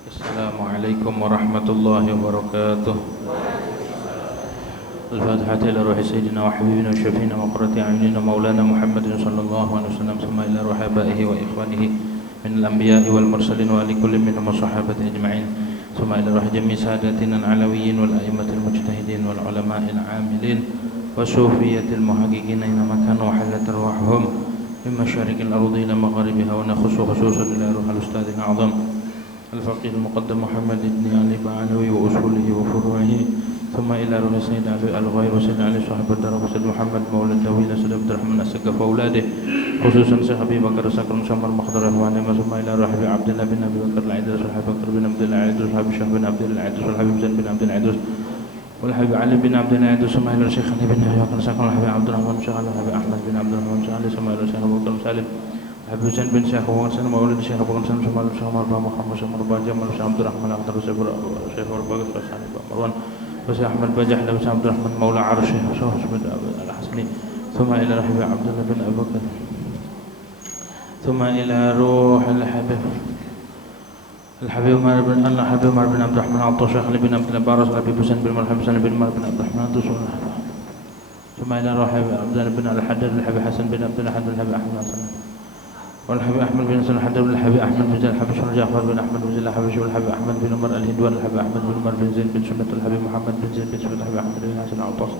Assalamualaikum warahmatullahi wabarakatuh. Al-Fatihah ila ruhi sayyidina wa habibina wa syafiina wa qurrati a'yunina maulana Muhammadin sallallahu alaihi wasallam, thumma ila ruhi abaihi wa ikhwanihi min al-anbiya'i wal mursalin wa li kulli minhum wa sahabati ajma'in, thumma ila ruhi jami' sadatina al-alawiyyin wal a'immatil mujtahidin wal ulama'il 'amilin wa sufiyatil muhaqqiqin aina ma kanu halat arwahum min masyariqil ardi ila magharibiha, wa nakhussu khususan ila ruhi al-ustadil a'zam الفقيه المقدم محمد بن علي بعلوي وأصوله وفروعه، ثم إلى روح سيد علي الغير وسيد علي صاحب الدار وسيد محمد مولى الدويل سيد عبد الرحمن السقف وأولاده، خصوصا شيخ أبي بكر السكر مسمى المخضر وعنما، ثم إلى روح عبد الله بن أبي بكر العيدروس والحبيب بكر بن عبد الله العيدروس والحبيب شيخ بن عبد الله العيدروس والحبيب زين بن عبد العيدروس والحبيب علي بن عبد الله العيدروس، ثم إلى الشيخ علي بن أبي بكر السكر والحبيب عبد الرحمن شيخ الحبيب أحمد بن عبد الرحمن شيخ علي، ثم إلى الشيخ أبو بكر سالم Habib Zain bin Syekh Wang San Maulid Syekh Abu Hamzah Sumal Syekh Umar bin Muhammad Syekh Umar Bajah Syekh Abdul Rahman Abdul Syekh Umar Bagus Syekh Marwan Syekh Ahmad Bajah Syekh Abdul Rahman Maula Arsh Syekh Ahmad Al-Hasni, ثم إلى Habib Abdullah bin Abu Bakar, ثم إلى روح الحبيب عمر بن عبد الرحمن عطا Syekh Ali bin Abdul Baras Habib Husain bin Mulham Hasan bin Umar bin Abdul Rahman Abdul, ثم إلى روح Abdullah bin Al-Haddad Habib Hasan bin Abdul Haddad Habib Ahmad Hasan والحبيب أحمد بن سلمان الحدب والحبيب أحمد بن زين الحبش والجعفر بن أحمد بن زين الحبش والحبيب أحمد بن عمر الهندوان الحبيب أحمد بن عمر بن زين بن سنة الحبيب محمد بن زين بن سنة الحبيب أحمد بن حسن عطاس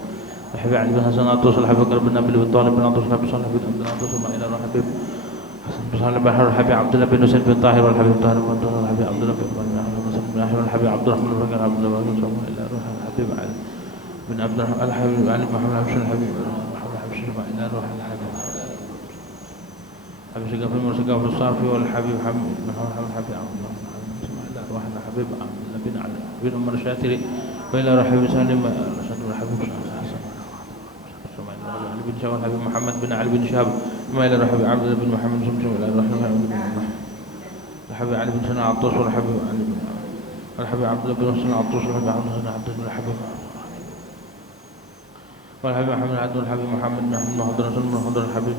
الحبيب علي بن حسن عطاس الحبيب بكر بن أبي طالب بن عطاس الحبيب صالح بن عبد العطاس، ثم إلى الحبيب حسن بن صالح بن الحبيب عبد الله بن حسين بن طاهر والحبيب طاهر بن طاهر والحبيب عبد الله بن حسن والحبيب عبد الرحمن بن عبد الله بن ثم إلى روح الحبيب علي بن عبد الرحمن الحبيب علي محمد حبش الحبيب محمد حبش إلى روح الحبيب حبيب سقف المرسقف الصافي والحبيب حمد محمد حبيب عبد الله إلى روح الحبيب بن علي بن عمر الشاتري، وإلى روح حبيب سالم الحبيب حسن، ثم إلى علي بن شهاب الحبيب محمد بن علي بن شهاب، ثم إلى روح حبيب عبد الله بن محمد سمسم، إلى روح الحبيب علي بن سنة عطوس والحبيب علي بن والحبيب عبد الله بن سنة عطوس والحبيب عبد الله الحبيب والحبيب محمد عبد الحبيب محمد بن أحمد محمد رسول الله محمد الحبيب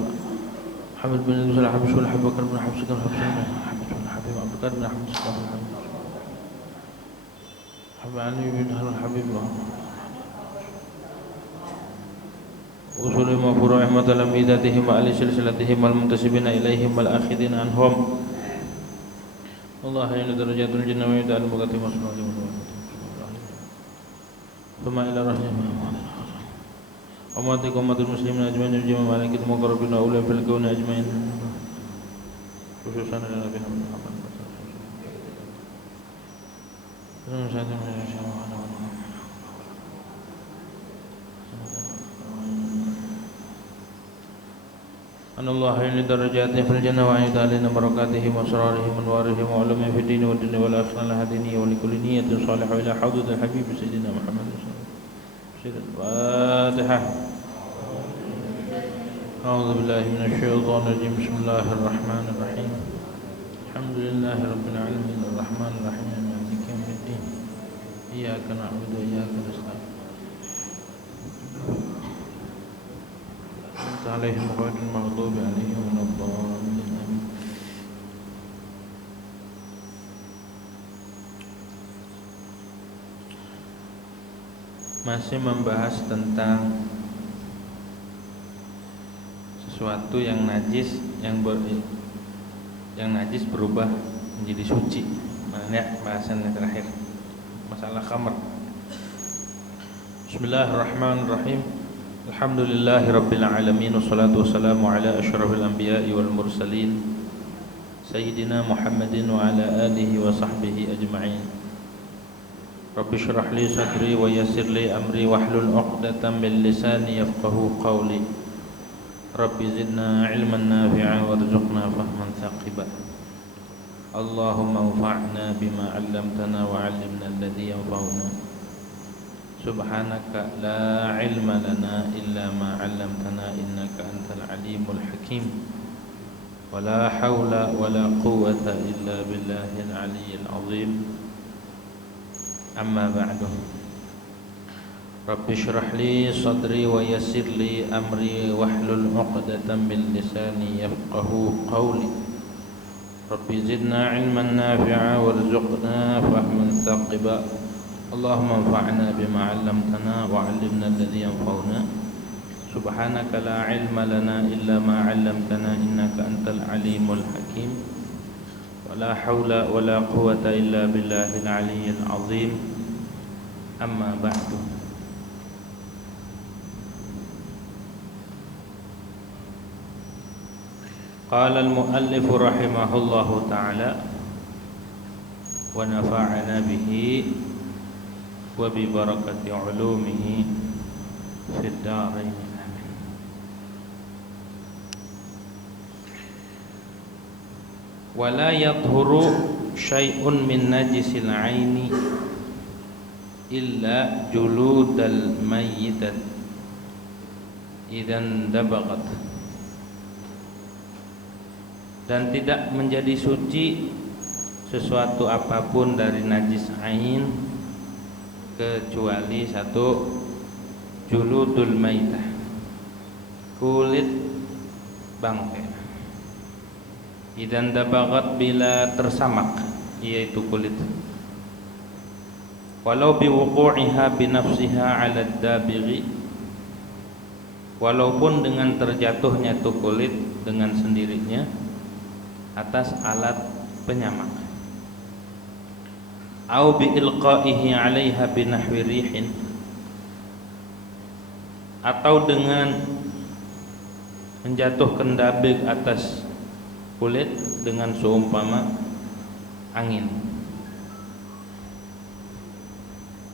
محمد بن يوسف الحبيب والحبيب بكر بن حفص بن الحبيب عبد القادر بن أحمد الصقر الحبيب علي بن الحبيب وصولهم وفروعهم وتلاميذاتهم وآل سلسلتهم والمنتسبين إليهم والآخذين عنهم، الله يعلى درجات الجنة ويدعى المقاتم والصلاة ثم إلى رحمه أمتك أمة المسلمين أجمعين جميع ملائكة المقربين وأولئك في الكون أجمعين، خصوصا إلى نبينا محمد أن الله يعلي درجاتهم في الجنة وأعد علينا بركاتهم وأسرارهم وأنوارهم وعلومهم في الدين والدنيا والآخرة الهدينية ولكل نية صالحة إلى حوض الحبيب سيدنا محمد. الفاتحة. أعوذ بالله من الشيطان الرجيم. بسم الله الرحمن الرحيم. الحمد لله رب العالمين الرحمن الرحيم مالك يوم الدين إياك نعبد وإياك نستعين أنت عليهم غير المغضوب عليهم ولا الضالين آمين. Masih membahas tentang sesuatu yang najis yang najis berubah menjadi suci. Mana bahasan yang terakhir masalah khamr. Bismillahirrahmanirrahim. Alhamdulillahirabbil alamin wassalatu wassalamu ala asyrafil anbiya'i wal mursalin sayyidina Muhammadin wa ala alihi wa sahbihi ajma'in. Rabbi shrah li sadri wa yassir li amri wahlul 'uqdatam min lisani yafqahu qawli. Rabbi zidna ilman nafi'an warzuqna fahman thaqiba. Allahumma anfa'na bima 'allamtana wa 'allimna alladhi yanfa'una. Subhanaka la ilma lana illa ma 'allamtana innaka antal alimul hakim. Wa la hawla wa la quwwata illa billahil 'aliyyil 'azim. Amma ba'du. Rabbi shrah li sadri wa yassir li amri wahlul 'uqdatam min lisani yafqahu qawli. رب زدنا علما نافعا وارزقنا فهما ثاقبا اللهم انفعنا بما علمتنا وعلمنا الذي ينفعنا سبحانك لا علم لنا إلا ما علمتنا إنك أنت العليم الحكيم ولا حول ولا قوة إلا بالله العلي العظيم أما بعد قال المؤلف رحمه الله تعالى ونفعنا به وببركة علومه في الدارين آمين. ولا يطهر شيء من نجس العين إلا جلود الميتة إذا اندبغت. Dan tidak menjadi suci sesuatu apapun dari najis ain kecuali satu, juludul maitah, kulit bangkai. Idan dabagat bila tersamak, yaitu kulit. Walau biwuqu'iha binafsiha 'ala ad-dabighi, walaupun dengan terjatuhnya tu kulit dengan sendirinya atas alat penyamak, au bi ilqaihi 'alaiha binahwi rihin, atau dengan menjatuhkan dabig atas kulit dengan seumpama angin.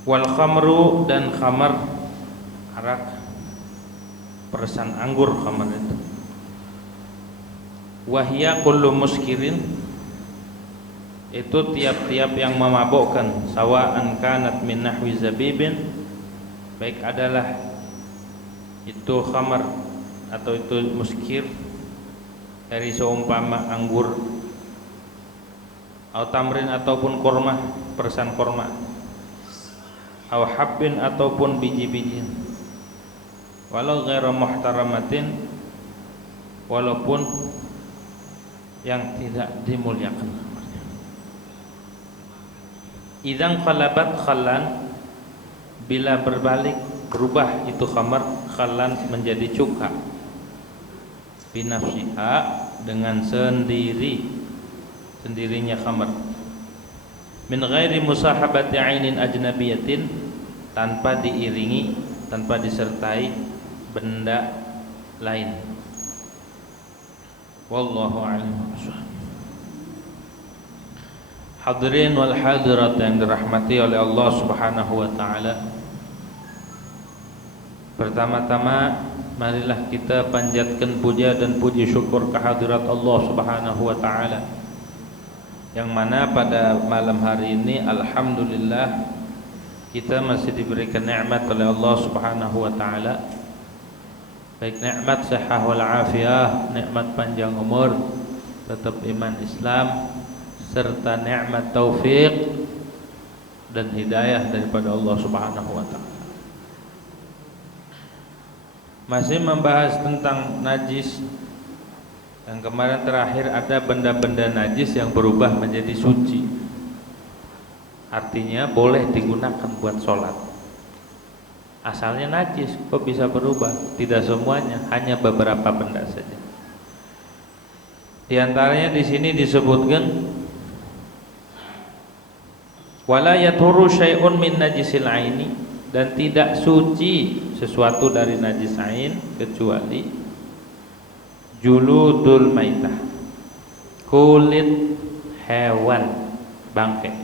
Wal khamru, dan khamar, arak, persan anggur khamar itu. Wahya kullu muskirin, itu tiap-tiap yang memabukkan, sawa'an kanat min nahwi zabibin, baik adalah itu khamar atau itu muskir dari seumpama anggur, atau tamrin ataupun korma, persan korma, atau habbin ataupun biji-biji, walau ghairu muhtaramatin, walaupun yang tidak dimuliakan. Idzan qalabat khallan, bila berbalik, berubah itu khamar khallan menjadi cuka, binafsiha, dengan sendirinya khamar, min ghairi musahabati ainin ajnabiyatin, tanpa diiringi, tanpa disertai benda lain. Wallahu a'lam bishawab. Hadirin wal hadirat yang dirahmati oleh Allah Subhanahu wa taala. Pertama-tama marilah kita panjatkan puja dan puji syukur kehadirat Allah Subhanahu wa taala, yang mana pada malam hari ini alhamdulillah kita masih diberikan nikmat oleh Allah Subhanahu wa taala, baik nikmat sehat wal afiyah, nikmat panjang umur, tetap iman Islam, serta nikmat taufik dan hidayah daripada Allah Subhanahu wa taala. Masih membahas tentang najis. Yang kemarin terakhir ada benda-benda najis yang berubah menjadi suci, artinya boleh digunakan buat sholat. Asalnya najis, kok bisa berubah? Tidak semuanya, hanya beberapa benda saja. Di antaranya di sini disebutkan wala yathuru syai'un min najisil aini, dan tidak suci sesuatu dari najis ain kecuali juludul maitah, kulit hewan bangkai.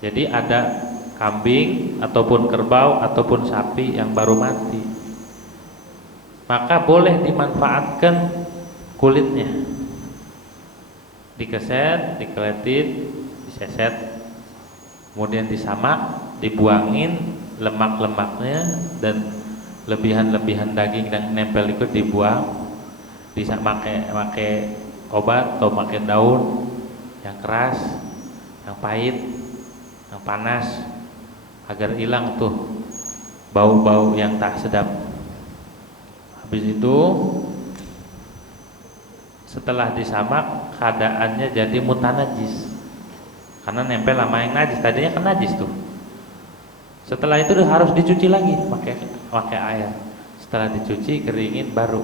Jadi ada kambing ataupun kerbau ataupun sapi yang baru mati, maka boleh dimanfaatkan kulitnya, dikeset, dikeletit, diseset, kemudian disamak, dibuangin lemak-lemaknya dan lebihan-lebihan daging yang nempel itu dibuang, bisa pakai obat atau pakai daun yang keras, yang pahit, yang panas, agar hilang tuh bau-bau yang tak sedap. Habis itu setelah disamak keadaannya jadi mutanajis karena nempel sama yang najis, tadinya kan najis tuh. Setelah itu harus dicuci lagi pakai air. Setelah dicuci keringin baru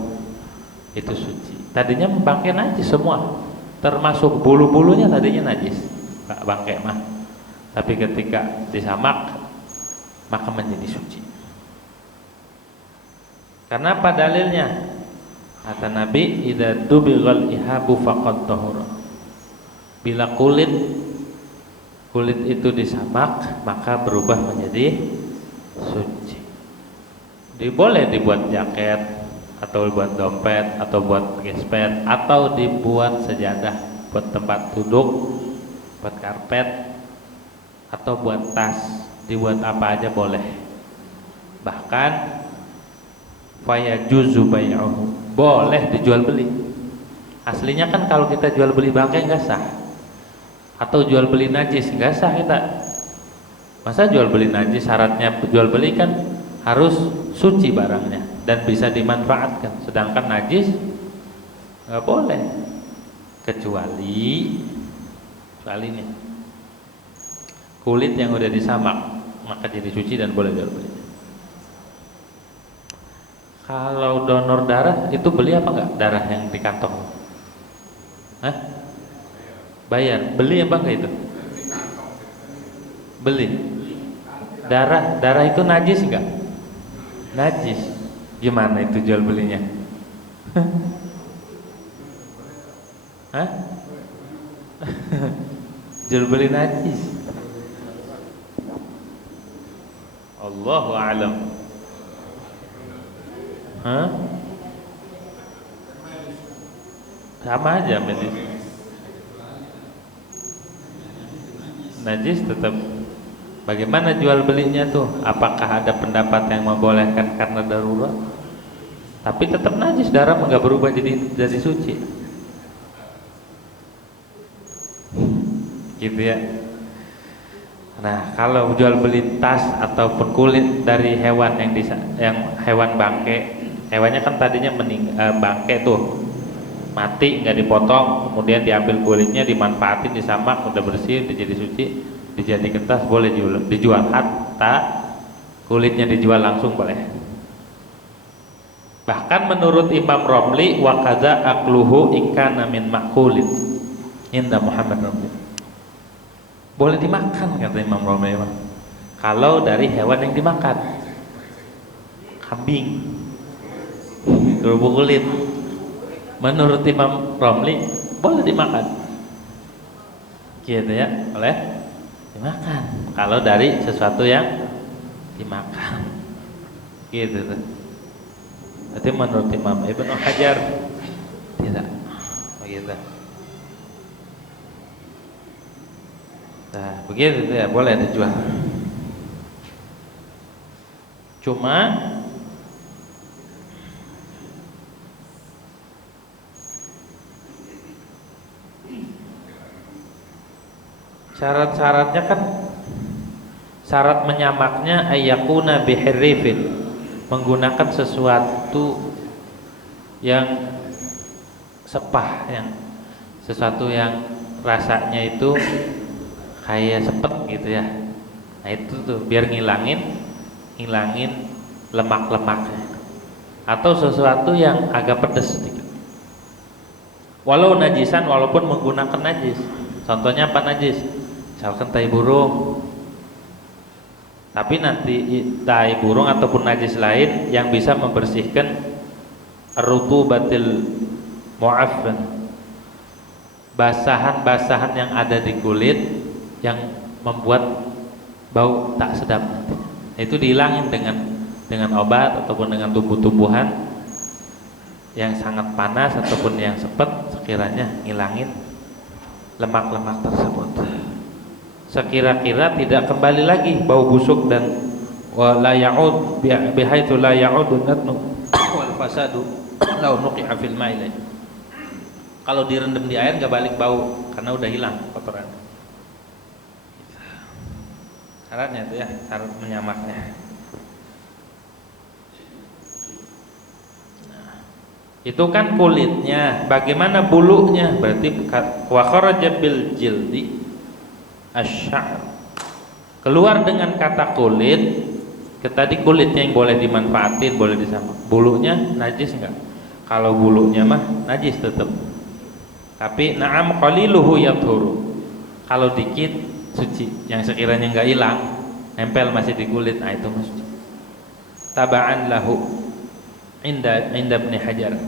itu suci. Tadinya bangkai najis semua, termasuk bulu-bulunya tadinya najis bangkai mah, tapi ketika disamak maka menjadi suci. Karena apa dalilnya? Kata Nabi, idza dubighal ihabu faqad tahura. Bila kulit itu disamak maka berubah menjadi suci. Boleh dibuat jaket atau buat dompet atau buat gesper atau dibuat sejadah, buat tempat duduk, buat karpet atau buat tas, dibuat apa aja boleh. Bahkan fayajuzu bai'uhu, boleh dijual beli. Aslinya kan kalau kita jual beli bangkai nggak sah, atau jual beli najis nggak sah kita. Masa jual beli najis? Syaratnya jual beli kan harus suci barangnya dan bisa dimanfaatkan, sedangkan najis nggak boleh, kecuali nih kulit yang udah disamak maka jadi suci dan boleh jual beli. Kalau donor darah itu beli apa enggak darah yang di kantong? Hah? Bayar. Beli apa enggak itu? Beli. Darah itu najis enggak? Najis. Gimana itu jual belinya? Hah? Jual beli najis. Allahu a'lam. Hah? Sama aja medis. Najis tetap. Bagaimana jual belinya tuh? Apakah ada pendapat yang membolehkan karena darurat? Tapi tetap najis, darah enggak berubah jadi suci. Gitu ya. Nah, kalau jual beli tas ataupun kulit dari hewan yang hewan bangkai, hewannya kan tadinya bangkai tuh, mati nggak dipotong, kemudian diambil kulitnya, dimanfaatin, disamak, udah bersih, jadi suci, dijadikan tas, boleh dijual. Hatta kulitnya dijual langsung boleh. Bahkan menurut Imam Romli, wa kadza akluhu ikana min makulin inda Muhammad Romli, boleh dimakan kata Imam Romli. Kalau dari hewan yang dimakan, kambing, kerupuk kulit, menurut Imam Romli boleh dimakan. Gitu ya, boleh dimakan. Kalau dari sesuatu yang dimakan, gitu tuh. Berarti menurut Imam Ibnu Hajar tidak begitu. Nah, begitu ya, boleh dijual. Cuma syarat-syaratnya kan, syarat menyamaknya ayyakuna bihirrifin, menggunakan sesuatu yang sepah, sesuatu yang rasanya itu kayak sepet gitu ya. Nah itu tuh biar ngilangin lemak-lemaknya, atau sesuatu yang agak pedas sedikit. Walau najisan, walaupun menggunakan najis. Contohnya apa najis? Misalkan tai burung. Tapi nanti tai burung ataupun najis lain yang bisa membersihkan rutubatil mu'affan, basahan-basahan yang ada di kulit yang membuat bau tak sedap nanti. Itu dihilangin dengan obat ataupun dengan tumbuh-tumbuhan yang sangat panas ataupun yang sepet, sekiranya ngilangin lemak-lemak tersebut. Sekira-kira tidak kembali lagi bau busuk dan la ya'ud bihaitsu la ya'udu natnu wal fasadu law nuqi'a fil ma'i. Kalau direndam di air enggak balik bau karena udah hilang kotoran. Syaratnya itu ya, syarat menyamaknya. Nah, Itu kan kulitnya. Bagaimana bulunya? Berarti wa kharaja bil jildi asy-sya'r. Keluar dengan kata kulit. Tadi kulitnya yang boleh dimanfaatin, boleh disamak. Bulunya najis enggak? Kalau bulunya mah najis tetap. Tapi na'am qaliluhu yathuru. Kalau dikit suci, yang sekiranya enggak hilang, nempel masih di kulit, nah itu masih. Taba'an lahu inda Ibnu Hajar.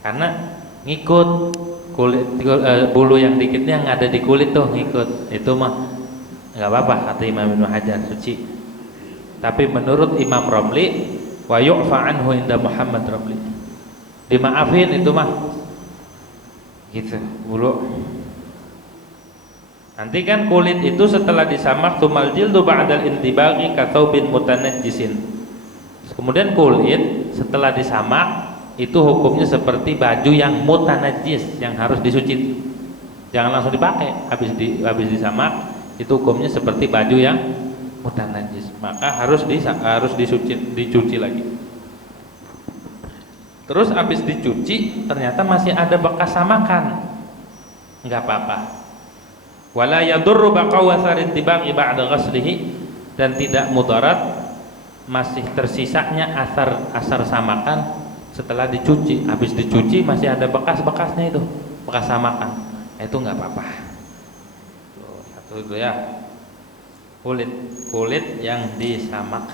Karena ngikut kulit bulu yang dikitnya yang ada di kulit tuh ngikut. Itu mah enggak apa-apa kata Imam Ibnu Hajar, suci. Tapi menurut Imam Romli wa yu'fa anhu inda Muhammad Romli, dimaafin itu mah gitu bulu. Nanti kan kulit itu setelah disamak tumal jildu ba'dal intibaghi katsaubin mutanajjisin. Kemudian kulit setelah disamak itu hukumnya seperti baju yang mutanajjis, yang harus disuci. Jangan langsung dipakai habis disamak, itu hukumnya seperti baju yang mutanajjis, maka harus dicuci lagi. Terus habis dicuci ternyata masih ada bekas samakan, enggak apa-apa. Wala yadurru baqa'u atharin tibaqi ba'da ghaslihi, dan tidak mudarat masih tersisanya asar samakan setelah dicuci. Habis dicuci masih ada bekas-bekasnya itu, bekas samakan. Itu enggak apa-apa. Satu itu ya. Kulit yang disamak.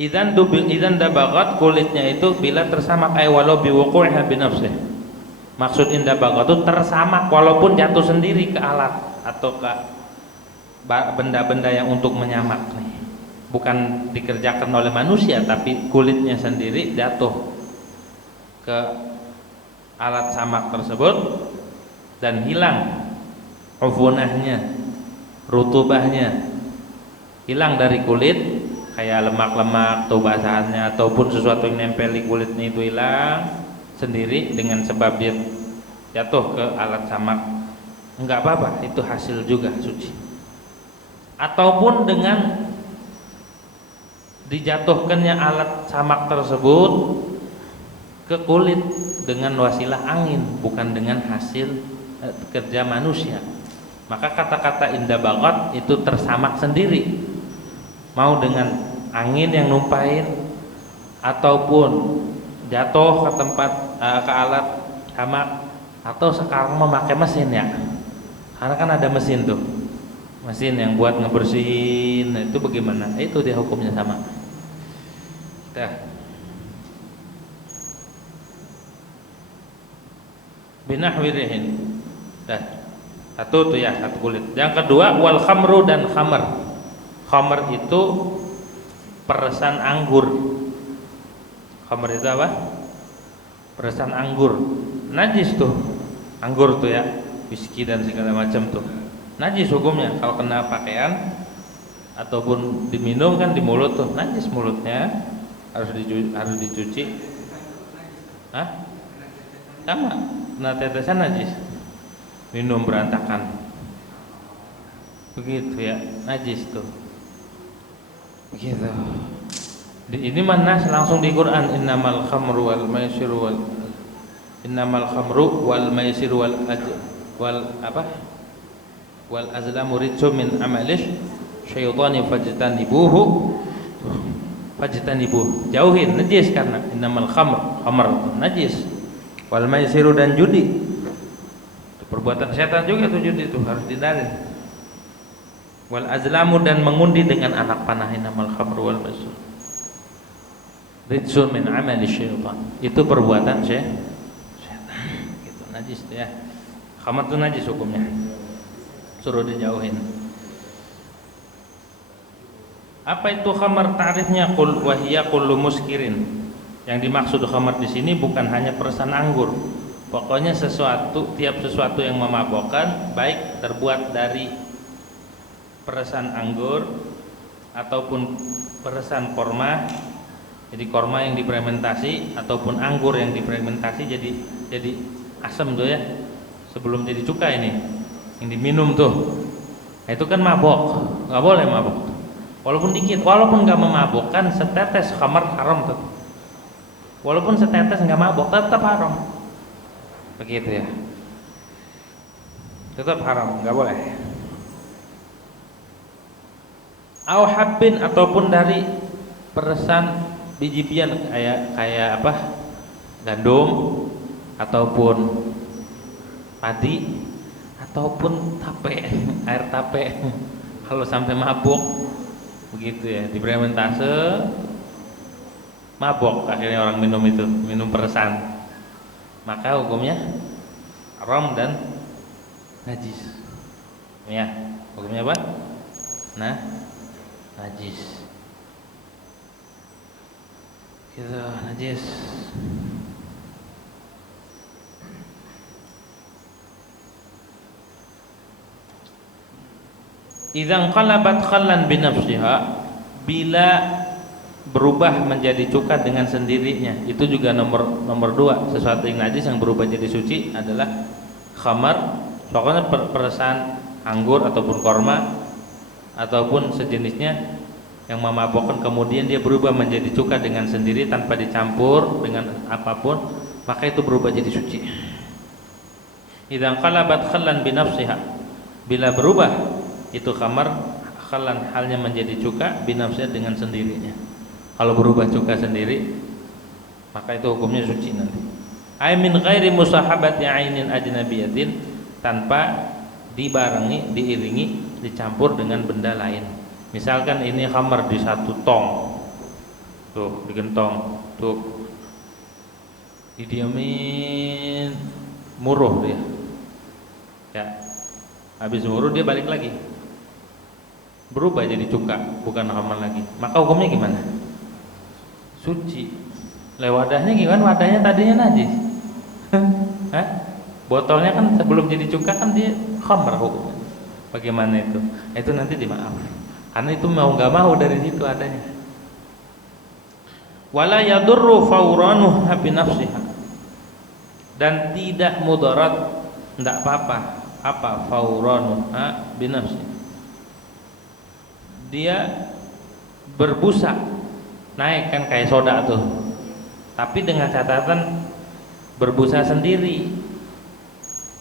Idzan dabagat, kulitnya itu bila tersamak ay walau biwuqu'iha binafsih. Maksud indabagat itu tersamak walaupun jatuh sendiri ke alat atau ke benda-benda yang untuk menyamak nih. Bukan dikerjakan oleh manusia tapi kulitnya sendiri jatuh ke alat samak tersebut dan hilang ufunahnya, rutubahnya hilang dari kulit, kayak lemak-lemak atau basahannya ataupun sesuatu yang nempel di kulitnya itu hilang sendiri dengan sebab dia jatuh ke alat samak, enggak apa-apa, itu hasil juga suci. Ataupun dengan dijatuhkannya alat samak tersebut ke kulit dengan wasilah angin, bukan dengan hasil kerja manusia, maka kata-kata indabagat itu tersamak sendiri, mau dengan angin yang numpahin ataupun jatuh ke tempat ke alat samak, atau sekarang memakai mesin ya, karena kan ada mesin tuh, mesin yang buat ngebersihin. Nah, itu bagaimana? Itu dia hukumnya sama. Binahwirihin. Satu tuh ya, satu kulit. Yang kedua wal khamru dan khamr. Khamr itu peresan anggur. Khamr itu apa? Peresan anggur. Najis tuh. Anggur tuh ya, whisky dan segala macam tuh. Najis hukumnya kalau kena pakaian ataupun diminum kan di mulut tuh, najis mulutnya. Harus dicuci. Hah? Sama. Nah, tetesan najis, minum berantakan, begitu ya, najis tuh, begitu. Ini mana langsung di Quran, innamal khamru wal maisiru wal azlamu rijsum min amalish syaitani fajtanibuh, jauhin, najis karena innamal khamr najis. Wal maisiru dan judi, itu perbuatan setan juga tuh, judi itu harus dihindarin. Wal azlamu dan mengundi dengan anak panah, innamal khamru wal maisir rijsun min amali syaitan, itu perbuatan setan, gitu, najis ya. Khamr itu najis hukumnya, suruh dijauhin. Apa itu khamr? Ta'rifnya qul wa hiya kullu muskirin. Yang dimaksud khamr di sini bukan hanya peresan anggur. Pokoknya tiap sesuatu yang memabokkan, baik terbuat dari peresan anggur ataupun peresan korma. Jadi korma yang difermentasi ataupun anggur yang difermentasi jadi asam tuh ya. Sebelum jadi cuka ini yang diminum tuh. Nah, itu kan mabok. Enggak boleh mabok. walaupun dikit, walaupun nggak memabukkan, setetes khamar haram tuh. Walaupun setetes nggak mabuk, tetap haram. Begitu ya. Tetap haram, nggak boleh. Au habbin, ataupun dari peresan biji-bijian kayak apa? Gandum, ataupun padi, ataupun tape, air tape. Kalau sampai mabuk begitu ya, di fermentase mabuk, akhirnya orang minum itu, minum peresan, maka hukumnya haram dan najis. Ya, hukumnya apa? Nah, najis. Gitu, najis. Idzan qalabat khallan binafsiha, bila berubah menjadi cuka dengan sendirinya. Itu juga nomor dua. Sesuatu yang najis yang berubah jadi suci adalah khamar, pokoknya peresan anggur ataupun korma ataupun sejenisnya yang memabukkan, kemudian dia berubah menjadi cuka dengan sendiri tanpa dicampur dengan apapun, maka itu berubah jadi suci. Idzan qalabat khallan binafsiha, bila berubah itu khamar khallan, halnya menjadi cuka, binafsiha, dengan sendirinya. Kalau berubah cuka sendiri, maka itu hukumnya suci nanti. Ay min ghairi musahabati ainin ajnabiyatin, tanpa dibarengi, diiringi, dicampur dengan benda lain. Misalkan ini khamar di satu tong, tuh digentong, tuh didiamin, muruh dia, ya, habis muruh dia balik lagi, berubah jadi cuka, bukan khamar lagi. Maka hukumnya gimana? Suci. Wadahnya gimana? Wadahnya tadinya najis. Hah? Botolnya kan sebelum jadi cuka kan dia khamar hukumnya. Bagaimana itu? Itu nanti dimaaf. Karena itu mau nggak mau dari situ adanya. Wala yadurru fawranuha binafsiha, dan tidak mudarat, tidak apa fawranuha binafsiha, dia berbusa, naik kan kayak soda tuh, tapi dengan catatan berbusa sendiri,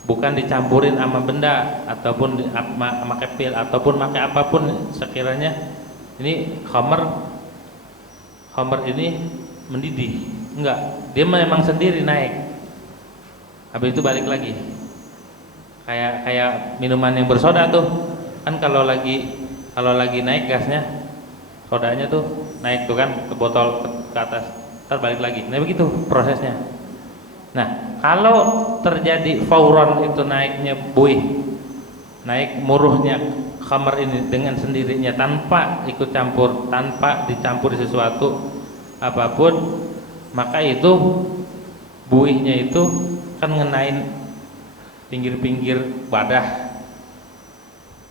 bukan dicampurin sama benda ataupun pakai pil ataupun pakai apapun sekiranya. Ini khamar ini mendidih, enggak, dia memang sendiri naik, habis itu balik lagi, kayak minuman yang bersoda tuh kan, kalau lagi naik gasnya, sodanya tuh naik tuh kan ke botol ke atas, ntar balik lagi. Nah begitu prosesnya. Nah, kalau terjadi fauron, itu naiknya buih, naik muruhnya khamar ini dengan sendirinya tanpa ikut campur, tanpa dicampur sesuatu apapun, maka itu buihnya itu kan ngenain pinggir-pinggir wadah.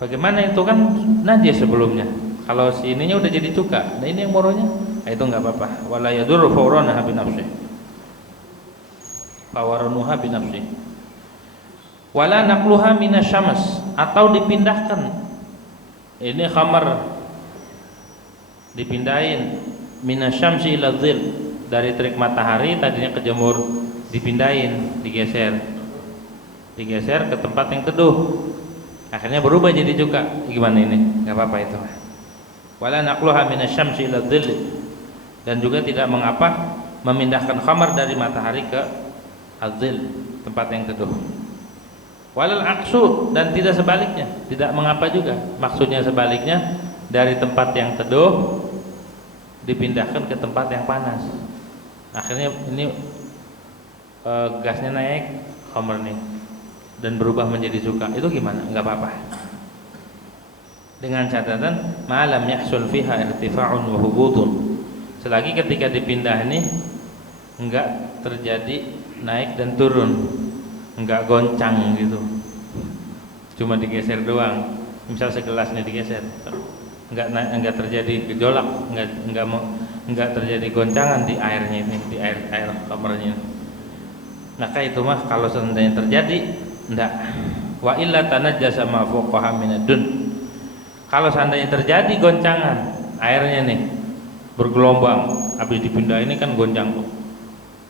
Bagaimana itu kan najis sebelumnya. Kalau si ininya udah jadi cuka, nah ini yang muruhnya, nah itu nggak apa-apa. Wala yadurru fauronaha binafsihi, fawaranuha binafsihi. Wala naqluha minasyams, atau dipindahkan. Ini khamar dipindahin minasyamsi ila dhil, dari terik matahari tadinya kejemur, dipindahin, digeser ke tempat yang teduh, akhirnya berubah jadi cuka. Gimana ini? Enggak apa-apa itu. Wala naqluha minasyamsi ila dhil, dan juga tidak mengapa memindahkan khamar dari matahari ke adzil, tempat yang teduh. Walal aksu, dan tidak sebaliknya, tidak mengapa juga. Maksudnya sebaliknya, dari tempat yang teduh dipindahkan ke tempat yang panas. Akhirnya ini gasnya naik, khamar nih, dan berubah menjadi cuka. Itu gimana? Enggak apa-apa. Dengan catatan malam yahsul fiha irtifa'un wa hubutun. Selagi ketika dipindah ini enggak terjadi naik dan turun, enggak goncang gitu, cuma digeser doang. Misal segelas nih digeser, enggak terjadi gejolak, enggak terjadi goncangan di airnya ini, di air kamarnya. Maka itu mah kalau seandainya terjadi, enggak. Wa illa tanajjasa ma fawqaha minadun. Kalau seandainya terjadi goncangan airnya nih bergelombang, habis dipindah ini kan gonjang tuh,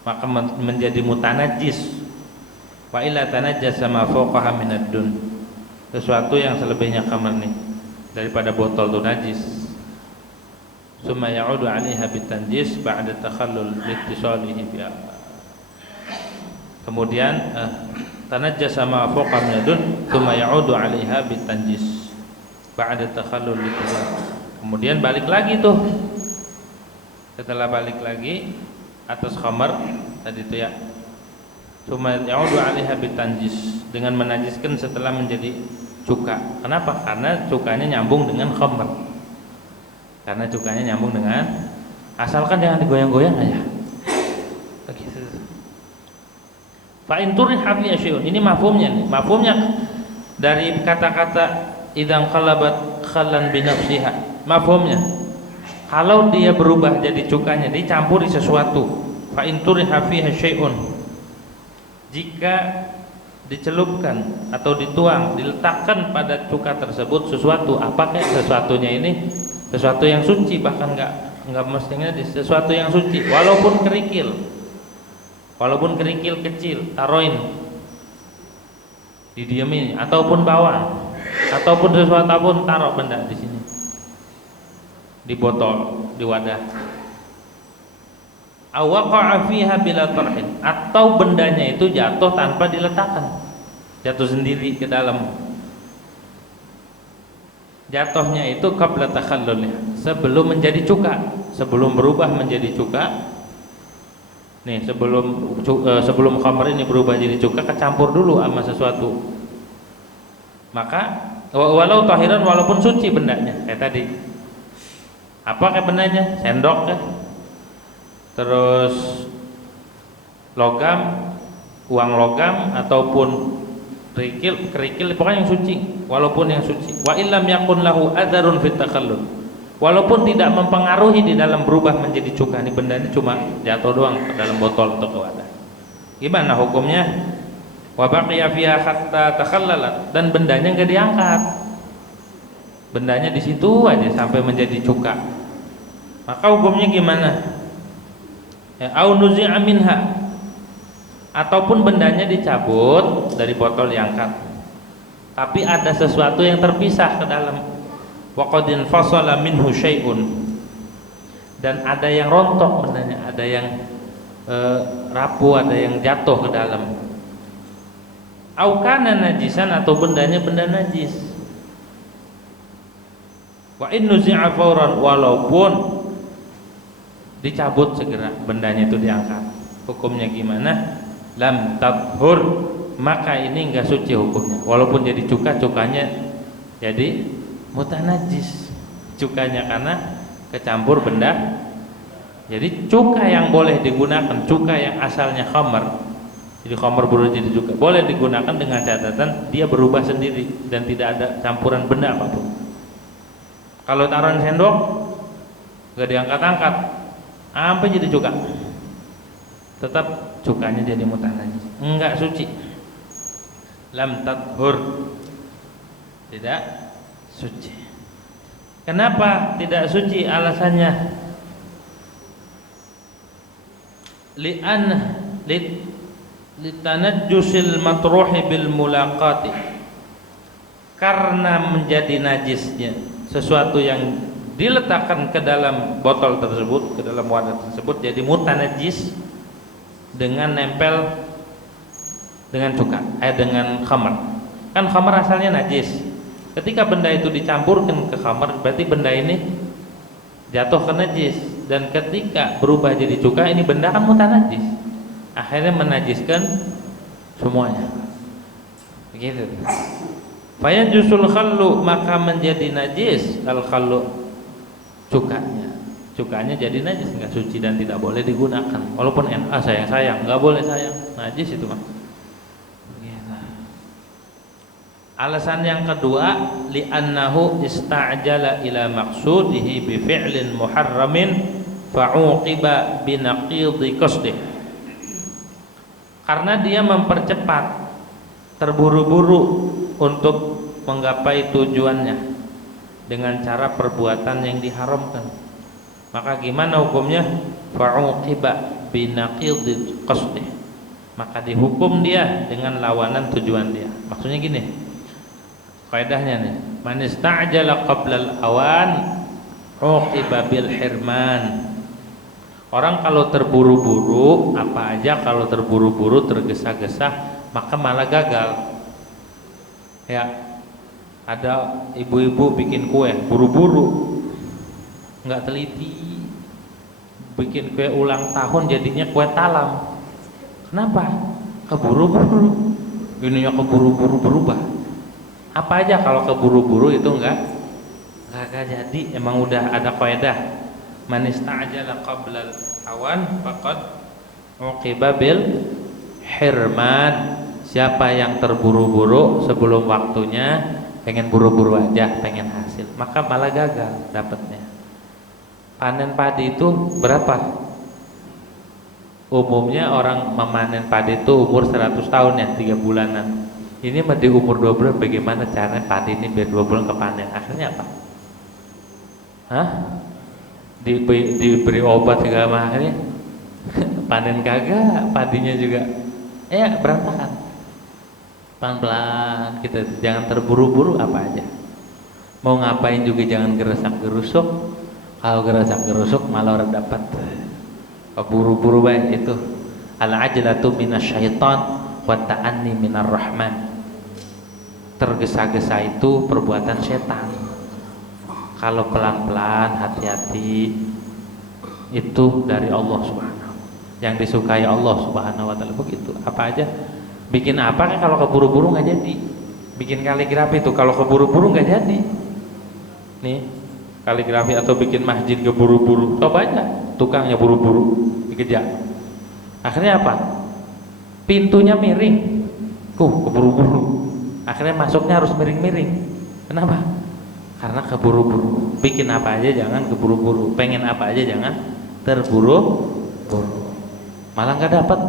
maka menjadi mutanajis. Wa illa tanajjasa ma fawqaha minad dun, sesuatu yang selebihnya khamr nih daripada botol itu najis. Summa ya'udu 'alaiha bitanjis ba'da takhallul liittisalihi biha. Kemudian tanajjasa ma fawqaha minad dun summa ya'udu 'alaiha bitanjis ba'da takhallul liittisalihi. Kemudian balik lagi tuh. Setelah balik lagi atas khamr tadi itu ya, summa ya'udu 'alaiha bitanjis, dengan menajiskan setelah menjadi cuka. Kenapa? Karena cukanya nyambung dengan khamr. Karena cukanya nyambung dengan, asalkan jangan digoyang-goyang aja. Begitu. Fa in turiha fi syai'un, ini mafhumnya nih. Mafhumnya dari kata-kata idzan qalabat khallan bi nafsiha. Mafhumnya, kalau dia berubah jadi cukanya, dicampuri sesuatu. Fa in turiha fiha syai'un, jika dicelupkan atau dituang, diletakkan pada cuka tersebut sesuatu, apakah sesuatunya ini sesuatu yang suci, bahkan enggak mestinya sesuatu yang suci, walaupun kerikil kecil, taroin didiamin, ataupun bawang, ataupun sesuatu pun taruh benda di sini, di botol, di wadah. Awaqa'a fiha bila tarhin, atau bendanya itu jatuh tanpa diletakkan, jatuh sendiri ke dalam. Jatuhnya itu qabla takhallulnya, sebelum menjadi cuka, sebelum berubah menjadi cuka. Nih, sebelum khamr ini berubah jadi cuka, kecampur dulu sama sesuatu. Maka walau tahiran, walaupun suci bendanya, kayak tadi. Apa kayak bendanya? Sendok ya, terus logam, uang logam, ataupun kerikil, pokoknya yang suci, walaupun yang suci. Wa illam yakun lahu adzarun fit takhallul, walaupun tidak mempengaruhi di dalam berubah menjadi cuka. Ini benda ini cuma jatuh doang ke dalam botol atau ke wadah. Gimana hukumnya? Wa baqiya fiha hatta takhallalat, dan bendanya enggak diangkat, bendanya di situ aja sampai menjadi cuka. Maka hukumnya gimana? Au nuzi'a minha, ataupun bendanya dicabut dari botol, diangkat, tapi ada sesuatu yang terpisah ke dalam. Wa qad infasala minhu syai'un, dan ada yang rontok bendanya, ada yang rapuh, ada yang jatuh ke dalam. Au kana najisan, atau bendanya benda najis. Wa in nuzi'a fawran, walaupun dicabut segera, bendanya itu diangkat. Hukumnya gimana? Lam tathur, maka ini enggak suci hukumnya. Walaupun jadi cuka, cukanya jadi mutanajis cukanya karena kecampur benda. Jadi cuka yang boleh digunakan, cuka yang asalnya khamr, jadi khamr berubah jadi cuka, boleh digunakan dengan catatan dia berubah sendiri dan tidak ada campuran benda apapun. Kalau taruhan sendok enggak diangkat-angkat sampai jadi cuka, tetap cukanya jadi mutanajis, enggak suci. Lam tathur, tidak suci. Kenapa tidak suci? Alasannya litanajjusil matruhi bil mulaqati, karena menjadi najisnya sesuatu yang diletakkan ke dalam botol tersebut, ke dalam wadah tersebut, jadi mutanajis dengan nempel dengan cuka, dengan khamr. Kan khamr asalnya najis. Ketika benda itu dicampurkan ke khamr, berarti benda ini jatuh ke najis, dan ketika berubah jadi cuka, ini benda kan mutanajis, akhirnya menajiskan semuanya. Begitu. Fayajusul khallu, maka menjadi najis al khallu, cukanya jadi najis, enggak suci dan tidak boleh digunakan. Walaupun sayang, enggak boleh sayang, najis itu mah. Alasan yang kedua, li'annahu ista'jala ila maqsudihi bi fi'lin muharramin fa'uqiba bi naqidhi qasdih. Karena dia mempercepat, terburu-buru untuk menggapai tujuannya, dengan cara perbuatan yang diharamkan. Maka gimana hukumnya? Fa'uqiba binaqidil qasdih, maka dihukum dia dengan lawanan tujuan dia. Maksudnya gini, kaidahnya nih, man ista'jala qabla al-awan uqiba bil hirman. Orang kalau terburu-buru, apa aja kalau terburu-buru, tergesa-gesa, maka malah gagal. Ya, ada ibu-ibu bikin kue buru-buru, nggak teliti, bikin kue ulang tahun jadinya kue talam. Kenapa? Keburu-buru. Ininya keburu-buru berubah. Apa aja kalau keburu-buru itu enggak jadi. Emang udah ada kaidah, man ista'jala qabla al-awan faqad uqiba bil hirman. Siapa yang terburu-buru sebelum waktunya, pengen buru-buru aja, pengen hasil, maka malah gagal dapatnya. Panen padi itu berapa? Umumnya orang memanen padi itu umur 100 tahun ya, 3 bulanan. Ini mah di umur 2 bulan bagaimana caranya padi ini biar 2 bulan kepanen? Akhirnya apa? Hah? Diberi obat segala macam, akhirnya panen kagak, padinya juga berantakan. Pelan-pelan kita, jangan terburu-buru apa aja. Mau ngapain juga jangan geresak-gerusuk. Kalau geresak-gerusuk malah orang dapat. Buru-buru baik itu. Al-ajlatu minasyaiton wa ta'anni minar rahman. Tergesa-gesa itu perbuatan setan. Kalau pelan-pelan, hati-hati, itu dari Allah Subhanahu. Yang disukai Allah Subhanahu wa taala begitu. Apa aja? Bikin apa kan kalau keburu-buru nggak jadi. Bikin kaligrafi itu kalau keburu-buru nggak jadi. Nih, kaligrafi atau bikin masjid keburu-buru, coba aja tukangnya buru-buru dikejar. Akhirnya apa? Pintunya miring. Keburu-buru. Akhirnya masuknya harus miring-miring. Kenapa? Karena keburu-buru. Bikin apa aja jangan keburu-buru. Pengen apa aja jangan terburu-buru. Malah nggak dapat.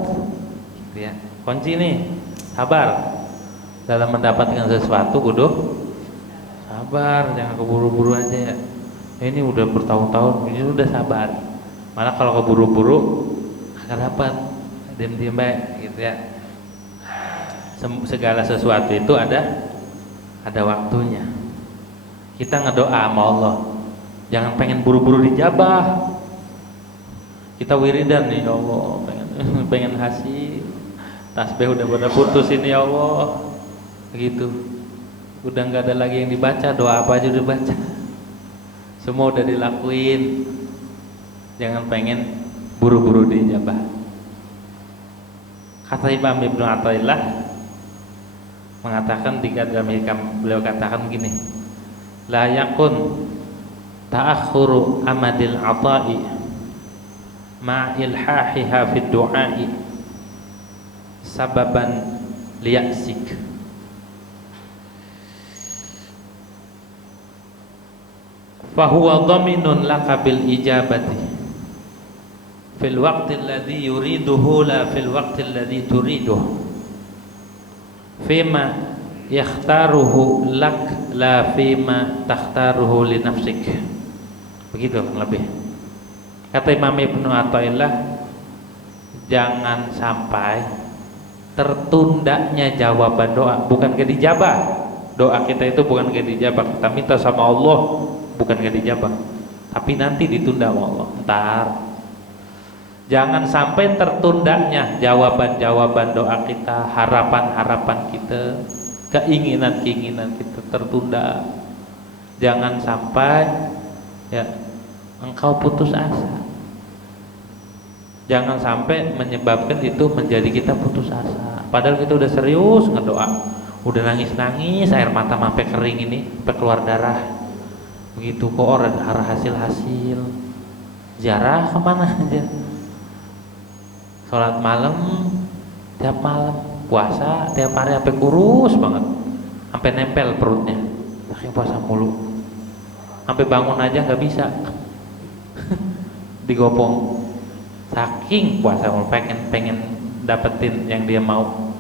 Gitu ya. Kunci nih, sabar dalam mendapatkan sesuatu. Kudu sabar, jangan keburu-buru aja ya. Ini udah bertahun-tahun, ini udah sabar. Malah kalau keburu-buru akan dapat, diam-diam baik gitu ya. Segala sesuatu itu ada waktunya. Kita ngedoa sama Allah, jangan pengen buru-buru dijabah. Kita wiridan nih, ya Allah, pengen hasil. Tasbih udah pada putus ini ya Allah, gitu. Udah nggak ada lagi yang dibaca, doa apa aja udah baca, semua udah dilakuin. Jangan pengen buru-buru dijabah. Kata Imam Ibnu Athaillah mengatakan, di dalam hikam beliau katakan begini, la yakun ta'akhuru amadil ata'i ma'ilhahiha fid du'a'i sababan liyaksik. Fahuwa dhaminun laka bil ijabati fil waqti alladhi yuriduhu la fil waqti alladhi turiduhu fima yakhtaruhu lak la fima takhtaruhu li nafsik. Begitu lebih. Kata Imam Ibnu Athaillah, jangan sampai tertundanya jawaban doa, bukan gak dijabah. Doa kita itu bukan gak dijabah. Kita minta sama Allah bukan gak dijabah, tapi nanti ditunda sama Allah. Ntar. Jangan sampai tertundanya jawaban-jawaban doa kita, harapan-harapan kita, keinginan-keinginan kita tertunda. Jangan sampai ya engkau putus asa. Jangan sampai menyebabkan itu menjadi kita putus asa. Padahal kita udah serius ngedoa, udah nangis-nangis, air mata sampai kering ini, sampai keluar darah. Begitu kok orang hasil-hasil. Ziarah kemana aja? Sholat malam tiap malam, puasa tiap hari sampai kurus banget, sampai nempel perutnya, saking puasa mulu, sampai bangun aja nggak bisa, digopong. Saking puasa pengen dapetin yang dia mau.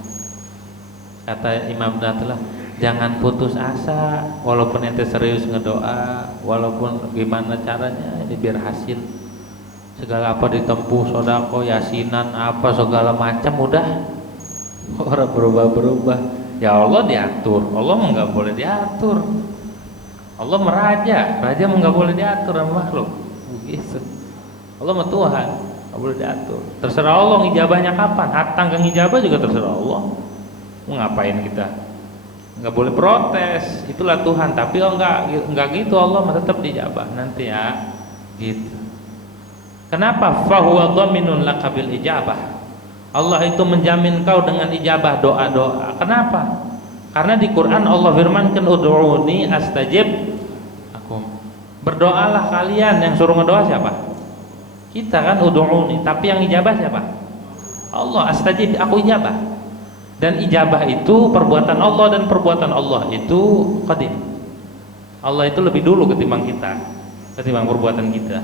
Kata Imam Datullah, Jangan putus asa, walaupun ente serius ngedoa, walaupun gimana caranya ini biar hasil. Segala apa ditempuh, sodako, yasinan, apa segala macam udah orang berubah-berubah. Ya Allah diatur, Allah mah nggak boleh diatur. Allah meraja, raja mah nggak boleh diatur sama makhluk. Begitu. Allah mah Tuhan, nggak boleh diatur. Terserah Allah ngijabahnya kapan. Hatang ke ngijabah juga terserah Allah. Mau ngapain kita? Nggak boleh protes, itulah Tuhan. Tapi enggak gitu, Allah tetap dijabah nanti ya, gitu. Kenapa? Fahuwa dhaminun laka bil ijabah. Allah itu menjamin kau dengan ijabah doa-doa. Kenapa? Karena di Quran Allah firmankan ud'uni astajib aku. Berdoalah kalian, yang suruh ngedoa siapa? Kita kan ud'uni, tapi yang ijabah siapa? Allah. Astajib, aku ijabah. Dan ijabah itu perbuatan Allah, dan perbuatan Allah itu qadim. Allah itu lebih dulu ketimbang kita, ketimbang perbuatan kita.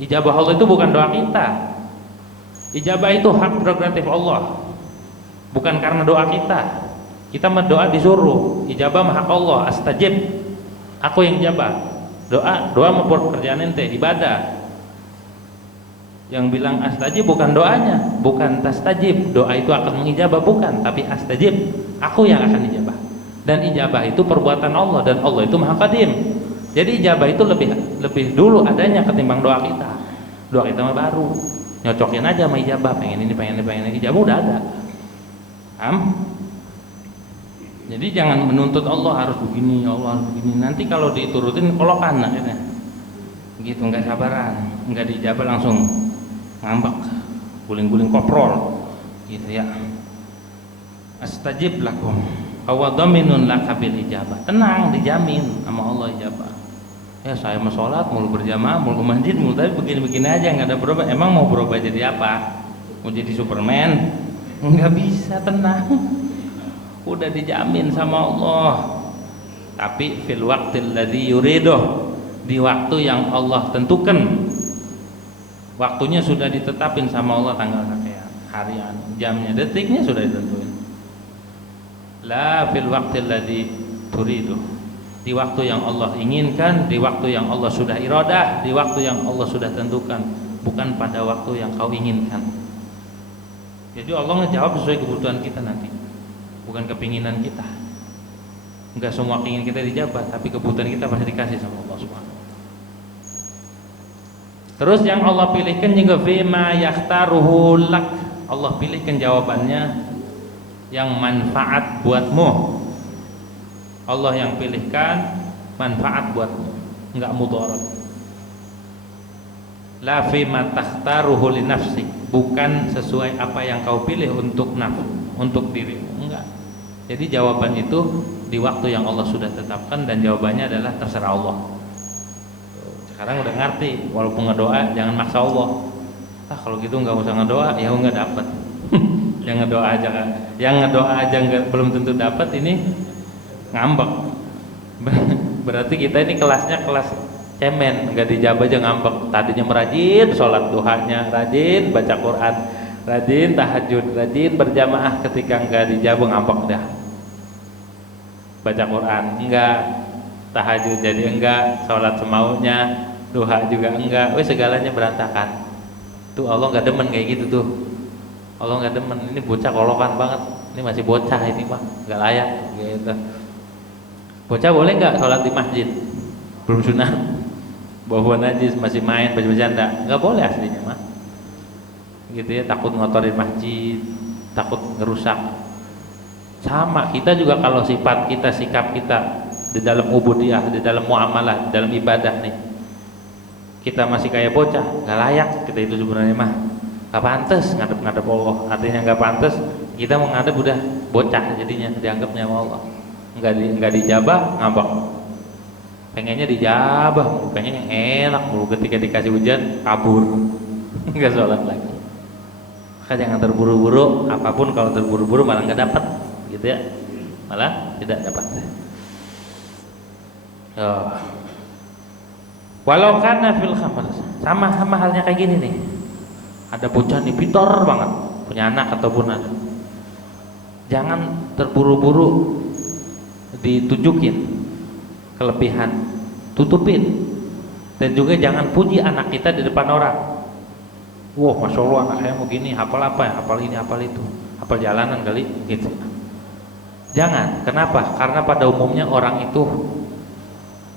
Ijabah Allah itu bukan doa kita. Ijabah itu hak prerogatif Allah, bukan karena doa kita. Kita berdoa disuruh, ijabah mah hak Allah. Astajib, aku yang ijabah. Doa mau pekerjaan ente, ibadah. Yang bilang astajib bukan doanya, bukan tastajib, doa itu akan mengijabah, bukan, tapi astajib, aku yang akan ijabah. Dan ijabah itu perbuatan Allah, dan Allah itu maha qadim. Jadi ijabah itu lebih dulu adanya ketimbang doa kita. Doa kita mah baru, nyocokin aja sama ijabah, pengen ini, ijabah udah ada. Jadi jangan menuntut Allah harus begini, Allah harus begini. Nanti kalau diturutin kolokan akhirnya, gitu, nggak sabaran, nggak dijabah langsung ngambek, guling-guling koprol, gitu ya. Astajib lakum, wa dhaminun laka bil ijabah. Tenang, dijamin sama Allah ijabah. Ya saya mau sholat, mau berjamaah, mau ke masjid, mau tapi begini-begini aja, nggak ada berubah. Emang mau berubah jadi apa? Mau jadi Superman? Nggak bisa, tenang. Udah dijamin sama Allah. Tapi fil waqtil ladzi yuriduh, di waktu yang Allah tentukan. Waktunya sudah ditetapin sama Allah, tanggal sekian, harian, jamnya, detiknya sudah ditentuin. La fil waqtil ladzi turidu, di waktu yang Allah inginkan, di waktu yang Allah sudah iradah, di waktu yang Allah sudah tentukan, bukan pada waktu yang kau inginkan. Jadi Allah ngejawab sesuai kebutuhan kita nanti, bukan kepinginan kita. Enggak semua keinginan kita dijawab, tapi kebutuhan kita pasti dikasih sama Allah Subhanahu. Terus yang Allah pilihkan juga fima yakhtaruhu lak, Allah pilihkan jawabannya yang manfaat buatmu. Allah yang pilihkan manfaat buatmu, enggak mudarat. La fima takhtaruhu li nafsik, bukan sesuai apa yang kau pilih untuk nafsu, untuk dirimu, enggak. Jadi jawaban itu di waktu yang Allah sudah tetapkan, dan jawabannya adalah terserah Allah. Sekarang udah ngerti, walaupun ngedoa jangan maksa Allah. Kalau gitu nggak usah ngedoa, ya nggak dapat. Yang ngedoa aja kan, yang ngedoa aja belum tentu dapat, ini ngambek. Berarti kita ini kelasnya kelas cemen, nggak dijabah aja ngambek. Tadinya merajin sholat duhanya, rajin baca Quran, rajin tahajud, rajin berjamaah, ketika nggak dijabah ngambek dah. Baca Quran enggak, tahajud jadi enggak, sholat semaunya, duha juga enggak, segalanya berantakan. Tuh Allah nggak demen kayak gitu tuh. Allah nggak demen, ini bocah kolokan banget, ini masih bocah ini mah, nggak layak gitu. Bocah boleh nggak sholat di masjid? Belum sunah, bawa najis, masih main bercanda, nggak boleh aslinya mah. Gitu ya, takut ngotorin masjid, takut ngerusak. Sama kita juga, kalau sifat kita, sikap kita di dalam ubudiyah, di dalam muamalah, di dalam ibadah nih, kita masih kayak bocah, nggak layak kita itu sebenarnya mah, nggak pantas ngadep Allah. Artinya nggak pantas, kita mau ngadep udah bocah jadinya, dianggapnya sama Allah. Nggak dijabah, ngambek. Pengennya dijabah, pengen yang enak mulu, ketika dikasih hujan kabur, nggak sholat lagi. Maka jangan terburu-buru, apapun kalau terburu-buru malah nggak dapat, gitu ya, malah tidak dapat. Walau kana fil khamar, sama halnya kayak gini nih. Ada bocah nih pintar banget, punya anak ataupun ada. Jangan terburu-buru ditunjukin kelebihan, tutupin. Dan juga jangan puji anak kita di depan orang. Wah, masya Allah anak saya mau gini, hafal apa ya, hafal ini, hafal itu, hafal jalanan kali, gitu. Jangan. Kenapa? Karena pada umumnya orang itu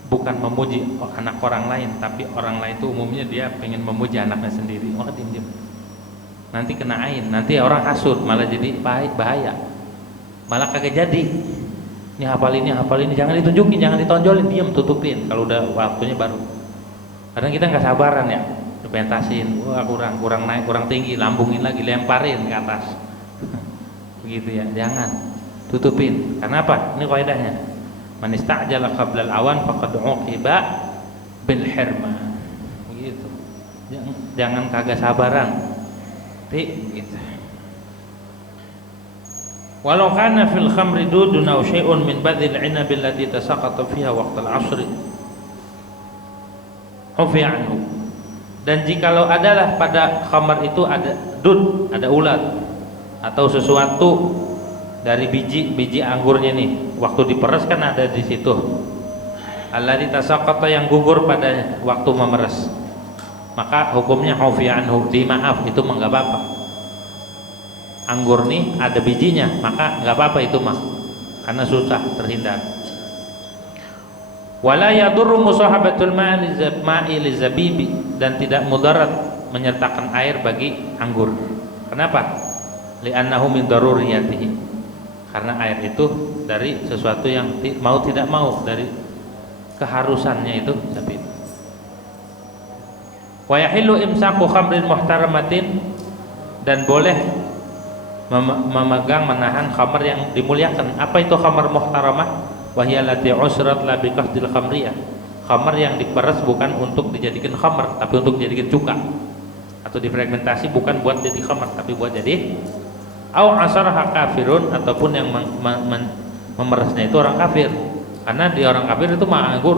bukan memuji anak orang lain, tapi orang lain itu umumnya dia pengen memuji anaknya sendiri. Oh, diem. Nanti kena ain, nanti orang hasut, malah jadi bahaya, malah kagak jadi. Ini hafal ini, jangan ditunjukin, jangan ditonjolin, diem, tutupin. Kalau udah waktunya baru. Kadang kita nggak sabaran ya, dipentasin, wah kurang naik, kurang tinggi, lambungin lagi, lemparin ke atas. Begitu ya, jangan, tutupin. Karena apa? Ini kaidahnya. Man ista'jala qabla al-awan faqad uqiba bil hirma. Begitu. Jangan kagak sabaran. Gitu. Walau kana fil khamri dudun aw syai'un min badhil 'inabi allati tasaqata fiha waqtal 'asri ufi anhu. Dan jikalau adalah pada khamar itu ada dud, ada ulat atau sesuatu dari biji anggurnya nih, waktu diperes kan ada di situ. Allati tasaqata, yang gugur pada waktu memeres. Maka hukumnya ufi anhu, dimaaf, itu mah enggak apa-apa. Anggur nih ada bijinya, maka enggak apa-apa itu mah. Karena susah terhindar. Wala yadurru musahabatul ma'i lizabibi, dan tidak mudarat menyertakan air bagi anggur. Kenapa? Li'annahu min daruriyatihi. Karena air itu dari sesuatu yang mau tidak mau, dari keharusannya itu zabib. Wa yahillu imsaku khamrin muhtaramatin, dan boleh memegang, menahan khamar yang dimuliakan. Apa itu khamar muhtaramah? Wahya lati usrat la biqasdil khamriyah. Khamar yang diperes bukan untuk dijadikan khamar, tapi untuk dijadikan cuka, atau difermentasi bukan buat jadi khamar, tapi buat jadi au asarha kafirun, ataupun yang memeresnya itu orang kafir. Karena di orang kafir itu mah anggur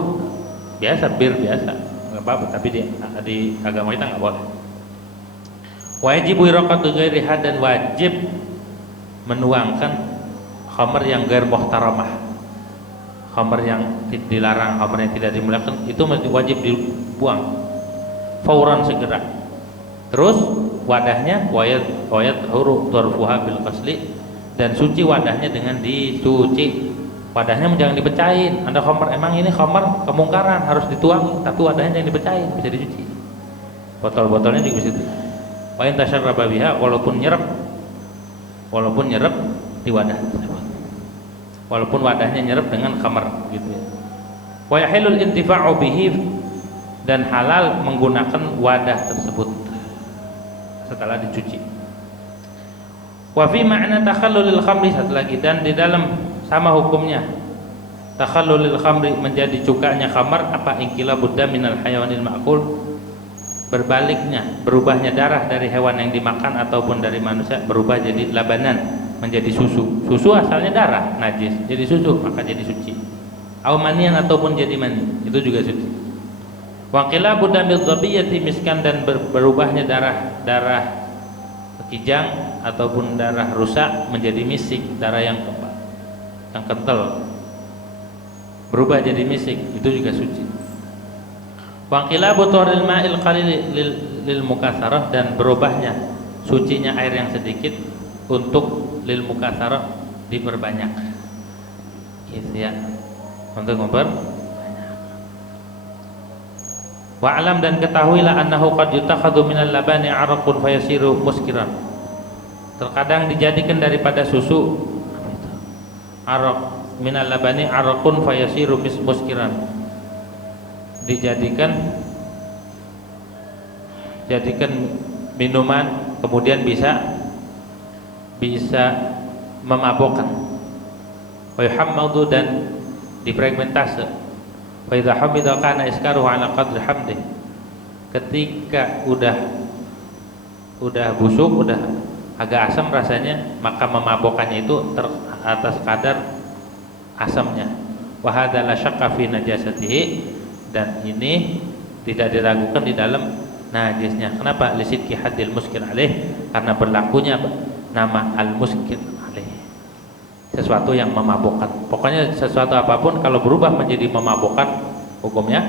biasa, bir biasa, enggak apa-apa, tapi di agama kita enggak boleh. Wajib iraqatu ghairi hadan, wajib menuangkan khamar yang ghair muhtaramah. Khamar yang dilarang, khamar yang tidak dimuliakan, itu wajib dibuang fauran, segera. Terus wadahnya wayat huru turfuha bil qasli, dan suci wadahnya dengan dicuci. Wadahnya jangan dipecahin. Ada khamar, emang ini khamar kemungkaran harus dituang, tapi wadahnya jangan dipecahin, bisa dicuci. Botol-botolnya juga bisa. Wa in tasyarraba biha, walaupun nyerep di wadah, walaupun wadahnya nyerep dengan khamar, gitu ya. Wa yahilul intifa'u bihi, dan halal menggunakan wadah tersebut setelah dicuci. Wa fi ma'na takhallulil khamri, satu lagi, dan di dalam sama hukumnya takhallulil khamri, menjadi cukanya khamar, apa? Inqila budda minal hayawanil ma'kul, berbaliknya, berubahnya darah dari hewan yang dimakan ataupun dari manusia, berubah jadi labanan, menjadi susu. Susu asalnya darah, najis, jadi susu, maka jadi suci. Au manian, ataupun jadi mani, itu juga suci. Wa qila budda bil dhabiyati miskan, dan berubahnya darah kijang ataupun darah rusak menjadi misik, darah yang kental, berubah jadi misik, itu juga suci. Wa qila buturil ma'il qalil lil mukatsarah, dan berubahnya sucinya air yang sedikit untuk lil mukatsarah, diperbanyak, gitu ya, untuk memperbanyak. Wa alam, dan ketahuilah annahu qad yutakhadhu minal labani 'araqun fayasiru muskiran. Terkadang dijadikan daripada susu araq, minal labani 'araqun fayasiru muskiran, dijadikan minuman kemudian bisa memabukkan. Wa yuhammadu, dan difragmentase. Fa idza hamida kana iskaruhu ala qadri hamdih. Ketika udah busuk, udah agak asam rasanya, maka memabukkannya itu atas kadar asamnya. Wa hadza la syakka fi najasatihi, dan ini tidak diragukan di dalam najisnya. Kenapa? Lisidki haddil muskil alaih, karena berlakunya nama al-muskil alaih, sesuatu yang memabukkan. Pokoknya sesuatu apapun kalau berubah menjadi memabukkan hukumnya.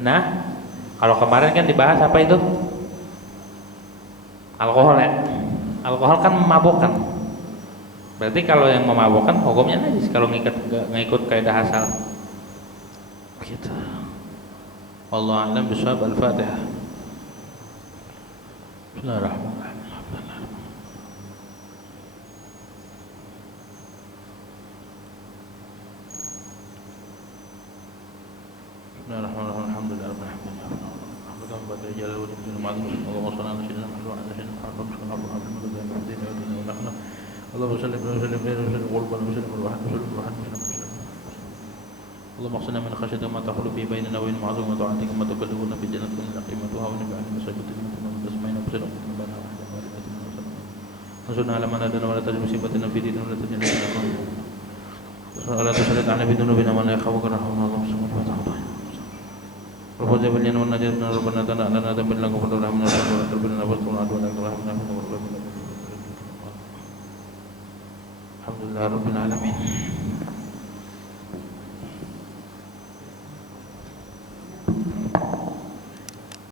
Nah, kalau kemarin kan dibahas apa itu? Alkohol ya. Alkohol kan memabukkan. Berarti kalau yang memabukkan hukumnya najis kalau ngikut kaidah asal. Begitu. Wallahu a'lam bishawab. Al-Fatihah. Bismillahirrahmanirrahim. Bismillahirrahmanirrahim. Alhamdulillah rabbil alamin. Alhamdulillah badal jalal wa jamil ma'lum. Allahumma shalli ala sayyidina Muhammad wa ala sayyidina Muhammad wa ala alihi wa sahbihi. Allahumma salli ala sayyidina Muhammad wa ala alihi wa sahbihi. اللهم اغفرنا من خشيتك ما تحول به بيننا وبين معصيتك وطاعتك ما تبلغنا في جنتك من قيمتها ونبعنا مساجدك من تسمعين وبصرنا ربنا وانصرنا على من عادانا ولا تجعل مصيبتنا في ديننا ولا تجعل ولا تسلط علينا بذنوبنا من لا يخافك ارحمنا اللهم صل وسلم ربنا جعل لنا ونجعلنا ربنا تنا لنا ذنب لنا غفر لنا من الذنوب ولا تربنا ولا عدونا رحمنا الحمد لله رب العالمين.